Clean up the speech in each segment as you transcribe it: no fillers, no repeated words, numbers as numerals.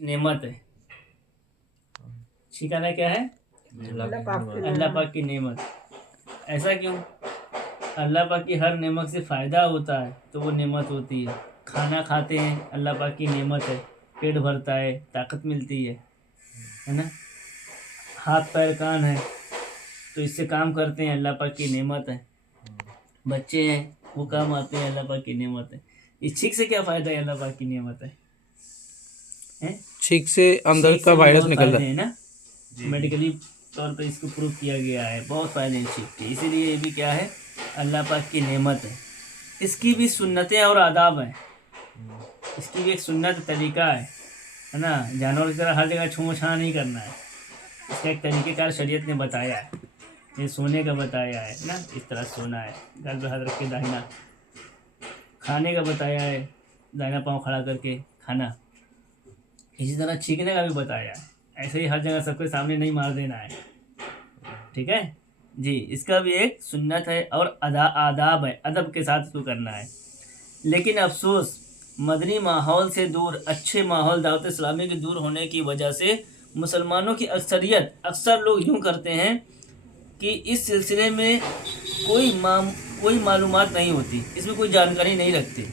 नेमत है। छींक आना क्या है? अल्लाह पाक की नेमत। ऐसा क्यों? अल्लाह पाक की हर नेमत से फ़ायदा होता है तो वो नेमत होती है। खाना खाते हैं, अल्लाह पाक की नेमत है, पेट भरता है, ताकत मिलती है ना। हाथ पैर कान है तो इससे काम करते हैं, अल्लाह पाक की नेमत है। बच्चे हैं वो काम आते हैं, अल्लाह पाक की नेमत है। इस छींक से क्या फ़ायदा है? अल्लाह पाक की नेमत है। छींक से अंदर का वायरस निकल रहा है ना, मेडिकली तौर पर इसको प्रूव किया गया है, बहुत फ़ायदे हैं छींक के। इसीलिए ये भी क्या है? अल्लाह पाक की नेमत है। इसकी भी सुन्नतें और आदाब हैं, इसकी भी एक सुन्नत तरीका है ना। जानवर की तरह हर जगह छूँ छाँ नहीं करना है, इसका एक तरीक़ेकार शरीयत ने बताया है। ये सोने का बताया है ना, इस तरह सोना है, गाल पे हाथ रख के दाहिना। खाने का बताया है, दाहिना पाँव खड़ा करके खाना। इसी तरह छींकने का भी बताया है, ऐसे ही हर जगह सबके सामने नहीं मार देना है, ठीक है जी। इसका भी एक सुन्नत है और आदाब है, अदब के साथ इसको करना है। लेकिन अफसोस मदनी माहौल से दूर, अच्छे माहौल दावत इस्लामी के दूर होने की वजह से मुसलमानों की अक्सर लोग यूँ करते हैं कि इस सिलसिले में कोई मालूमात नहीं होती, इसमें कोई जानकारी नहीं रखते,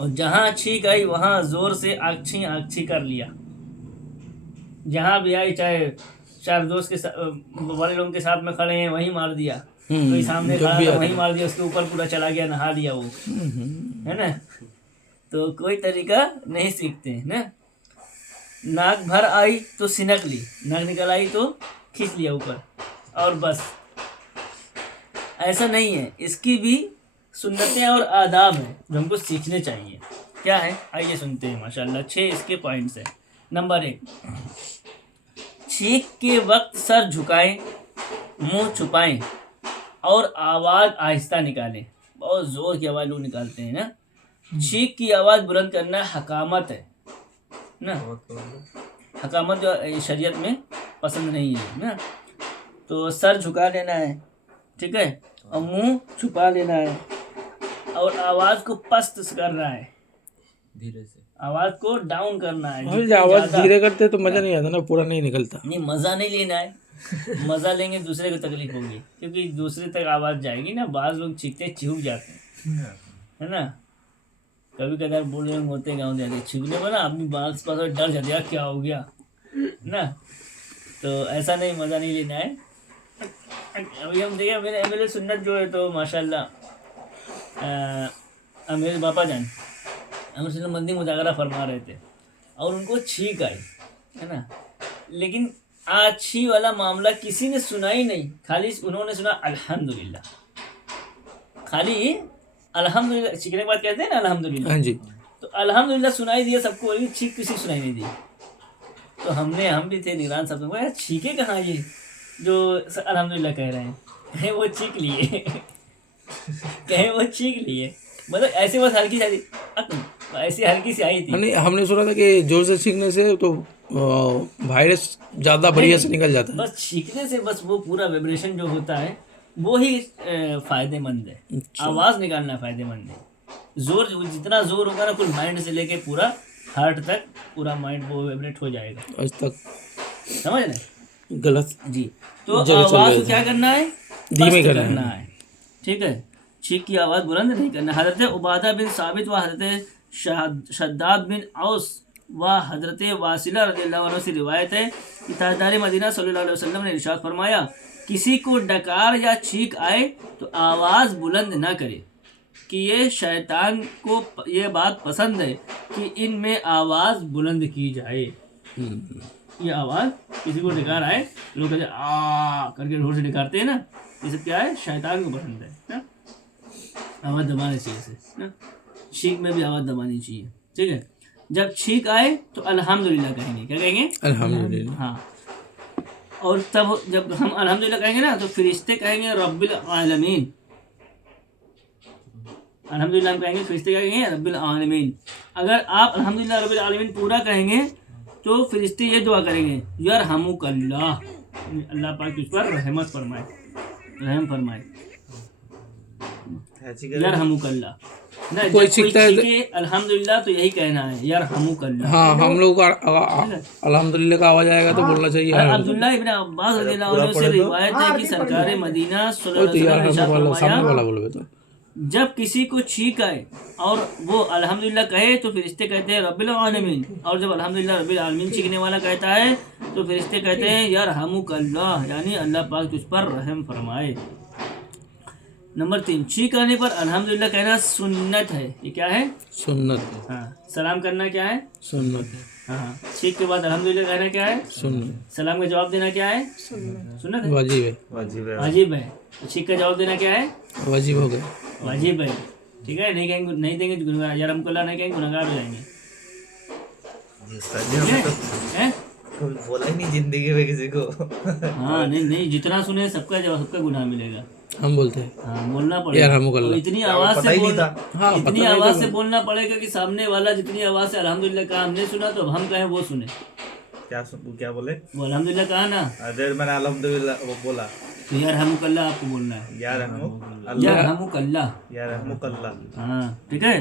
और जहाँ छींक आई वहाँ ज़ोर से आक्षी कर लिया। जहाँ भी आई, चाहे चार दोस्त के बड़े लोगों के साथ में खड़े हैं वहीं मार दिया, कोई सामने खड़ा था वहीं मार दिया, उसके ऊपर पूरा चला गया, नहा लिया वो, है ना। तो कोई तरीका नहीं सीखते हैं ना। नाक भर आई तो सिनक ली, नाक निकल आई तो खींच लिया ऊपर, और बस। ऐसा नहीं है, इसकी भी सुन्नतें और आदाब हैं जो हमको सीखने चाहिए। क्या है? आइए सुनते हैं माशाल्लाह। 6 इसके पॉइंट्स हैं। नंबर 1, छींक के वक्त सर झुकाएं, मुंह छुपाएं और आवाज़ आहिस्ता निकालें। बहुत ज़ोर की आवाज़ लोग निकालते हैं ना। छींक की आवाज़ बुलंद करना हकामत है ना, हकामत जो शरीयत में पसंद नहीं है ना। तो सर झुका लेना है, ठीक है, और मुंह छुपा लेना है, और आवाज़ को पस्त करना है, धीरे से आवाज़ को डाउन करना है। आवाज़ धीरे करते तो मज़ा नहीं आता ना, पूरा नहीं निकलता। नहीं, मज़ा नहीं लेना है, मज़ा लेंगे दूसरे को तकलीफ होगी, क्योंकि दूसरे तक आवाज़ जाएगी ना। बाज़ लोग चीखते चिहुक जाते हैं, है ना। कभी कदार बोल रहे होते हैं गाँव जाते, छिपने पर ना अपनी बात पास डर जाते हैं, क्या हो गया ना। तो ऐसा नहीं, मज़ा नहीं लेना है। अभी हम देखें मेरे सुन्नत जो है तो माशाल्लाह मेरे बापा जान हम मंदी मुजागरा फरमा रहे थे और उनको छींक आई, है ना। लेकिन अच्छी वाला मामला किसी ने सुना ही नहीं, खाली उन्होंने सुना अल्हम्दुलिल्लाह, खाली अल्हम्दुलिल्लाह। छींकने के बाद कहते हैं ना अल्हम्दुलिल्लाह, हाँ जी। तो अल्हम्दुलिल्लाह सुनाई दिया सबको, लेकिन छींक किसी सुनाई नहीं दी। तो हम भी थे निगरान साहब को, यार छींके कहाँ ये जो अल्हम्दुलिल्लाह कह रहे हैं, कहीं वो छींक लिए कहीं वो छींक लिए, मतलब ऐसे बस हल्की सी ऐसी हल्की सी आई थी। हमने सुना था कि जोर से छींकने से तो वायरस ज़्यादा बढ़िया से निकल जाता है। बस छींकने से बस वो पूरा वाइब्रेशन जो होता है वो ही फ़ायदेमंद है। अच्छा। आवाज़ निकालना फ़ायदेमंद है। जोर जितना जोर होगा ना, कुल माइंड से लेके पूरा हार्ट तक पूरा माइंड वो वाइब्रेट हो जाएगा आज तक, समझ ना। गलत जी, तो आवाज़ को क्या करना है? धीमे करना है, ठीक है। छींक की आवाज़ बुलंद नहीं करना। हज़रत उबादा बिन साबित व हज़रत शद्दाद बिन औस व हज़रत वासिला रज़ियल्लाहु अन्हु से रिवायत है कि ताजदार मदीना सल्लल्लाहु अलैहि वसल्लम ने इरशाद फरमाया, किसी को डकार या छींक आए तो आवाज़ बुलंद ना करे, कि ये शैतान को ये बात पसंद है कि इनमें आवाज़ बुलंद की जाए। ये आवाज़ किसी को डकार आए, लोग कहते आ करके ढोर से डकारते हैं ना, ये सब क्या है? शैतान को पसंद है ना। आवाज़ दबानी चाहिए से ना, छींक में भी आवाज़ दबानी चाहिए, ठीक है। जब छींक आए तो अल्हम्दुलिल्लाह कहेंगे। क्या कहेंगे? अल्हम्दुलिल्लाह। हाँ, और तब जब हम अल्हम्दुलिल्लाह कहेंगे ना तो फरिश्ते कहेंगे रब्बिल आलमीन। अल्हम्दुलिल्लाह हम कहेंगे, फरिश्ते कहेंगे रब्बिल आलमीन। अगर आप अल्हम्दुलिल्लाह रब्बिल आलमीन पूरा कहेंगे तो फरिश्ते ये दुआ करेंगे, यरहमुकल्लाह, अल्लाह पाक तुझ पर रहमत फरमाए, रहम फरमाए, यरहमुकल्लाह। ना जब कोई कोई सीखता है तो- छीके अल्हम्दुलिल्लाह तो यही कहना है यार हमकल्ला। हाँ, हम लोग का अल्हम्दुलिल्लाह का आवाज आएगा तो बोलना चाहिए यार अब्दुल्लाह इब्न अब्बास रज़ियल्लाहु अन्हु से रिवायत है कि सरकार मदीना सल्लल्लाहु तो अलैहि यार वसल्लम ने इरशाद हम वाला सामने फरमाया, वाला बोलोगे तो जब किसी को छींक आए और वो अल्हम्दुलिल्लाह कहे तो फरिश्ते कहते हैं रब्बिल आलमीन, और जब अल्हम्दुलिल्लाह रब्बिल आलमीन छींकने वाला कहता है तो फरिश्ते कहते हैं यरहमुकल्लाह, यानी अल्लाह पाक तुझ पर रहम फरमाए। नंबर 3, छींक आने पर अल्हम्दुलिल्लाह कहना सुन्नत है। ये क्या है? सुन्नत। हाँ। सलाम करना क्या है? सुन्नत। हाँ। छींक के बाद अल्हम्दुलिल्लाह कहना क्या है? सुन्नत। सलाम का जवाब देना क्या है? सुन्नत है? वाजिब है। वाजिब है। छींक का जवाब देना क्या है? वाजिब हो गया। वाजिब है। ठीक है, नहीं कहेंगे, नहीं देंगे तो गुनहगार, यार हमको अल्लाह नहीं कहेंगे गुनहगार हो जाएंगे। हैं? कभी बोला ही नहीं जिंदगी में किसी को। हाँ, नहीं, जितना सुने सबका जवाब, सबका गुनाह मिलेगा। हम बोलते हैं हाँ, बोलना यार पड़ेगा। हमकल्ला। और इतनी आवाज पता से ही नहीं बोलना, था। हाँ, पता इतनी नहीं आवाज था। से बोलना पड़ेगा कि सामने वाला जितनी आवाज से अल्हम्दुलिल्लाह कहा हमने सुना तो अब हम कहें वो सुने। क्या बोले? वो अल्हम्दुलिल्लाह कहा ना, अरे मैंने अल्हम्दुलिल्लाह वो बोला तो यार हमकल्ला आपको बोलना है, यार यार हमकल्ला। रहमुकल्ला। हाँ, ठीक है।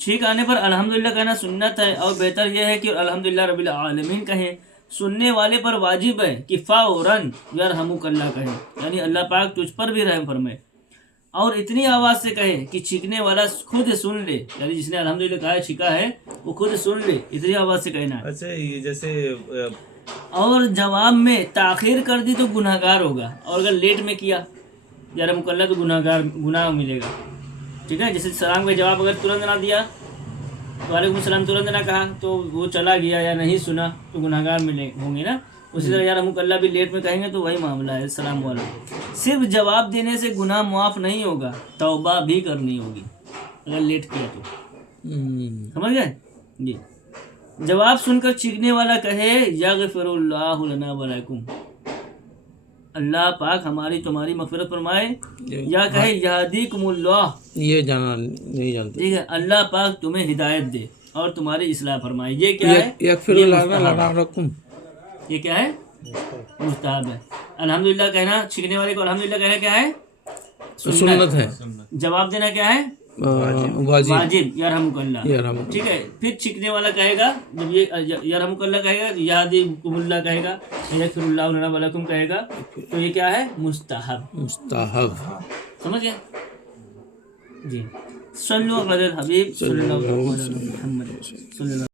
छींक आने पर अल्हम्दुलिल्लाह कहना सुन्नत है और बेहतर यह है कि अल्हम्दुलिल्लाह रब्बिल आलमीन कहे। सुनने वाले पर वाजिब है कि फौरन यरहमुकल्लाह कहे, यानी अल्लाह पाक तुझ पर भी रहम फरमाए। और इतनी आवाज़ से कहे कि छींकने वाला खुद सुन ले, यानी जिसने अल्हम्दुलिल्लाह कहा है, छींका है, वो खुद सुन ले, इतनी आवाज़ से कहना है। अच्छा, ये जैसे और जवाब में ताखीर कर दी तो गुनहगार होगा, और अगर लेट में किया यरहमुकल्लाह तो गुनाह मिलेगा। ठीक है, जैसे सलाम का जवाब अगर तुरंत ना दिया, वालेकुम सलाम तुरंत ना कहा, तो वो चला गया या नहीं सुना तो गुनहगार मिले होंगे ना। उसी तरह यरहमुकल्लाह भी लेट में कहेंगे तो वही मामला है सलाम वाला। सिर्फ जवाब देने से गुनाह मुआफ़ नहीं होगा, तौबा भी करनी होगी अगर लेट किया तो। समझ गए जी। जवाब सुनकर छींकने वाला कहे यगफिरुल्लाहु लना व लकुम, अल्लाह पाक हमारी तुम्हारी मग़फ़िरत फरमाए, या कहे यहदीकुमुल्लाह, ये जाना नहीं जानते। ठीक है, अल्लाह पाक तुम्हें हिदायत दे और तुम्हारी इस्लाह फरमाए। ये क्या है? ये क्या है? मुस्ताहब है। अल्हम्दुलिल्लाह कहना, छींकने वाले को अल्हम्दुलिल्लाह कहना क्या है? सुन्नत है। जवाब देना क्या है? वाजिब यरहमुकल्लाह। ठीक है, फिर छींकने वाला कहेगा, जब ये यरहमुकल्लाह कहेगा, यहदीकुमुल्लाह कहेगा, यगफिरुल्लाहु लना व लकुम कहेगा, तो ये क्या है? मुस्ताहब। समझ गए जी। सल्लु अलल हबीब सल्लल्लाहु अलैहि वसल्लम।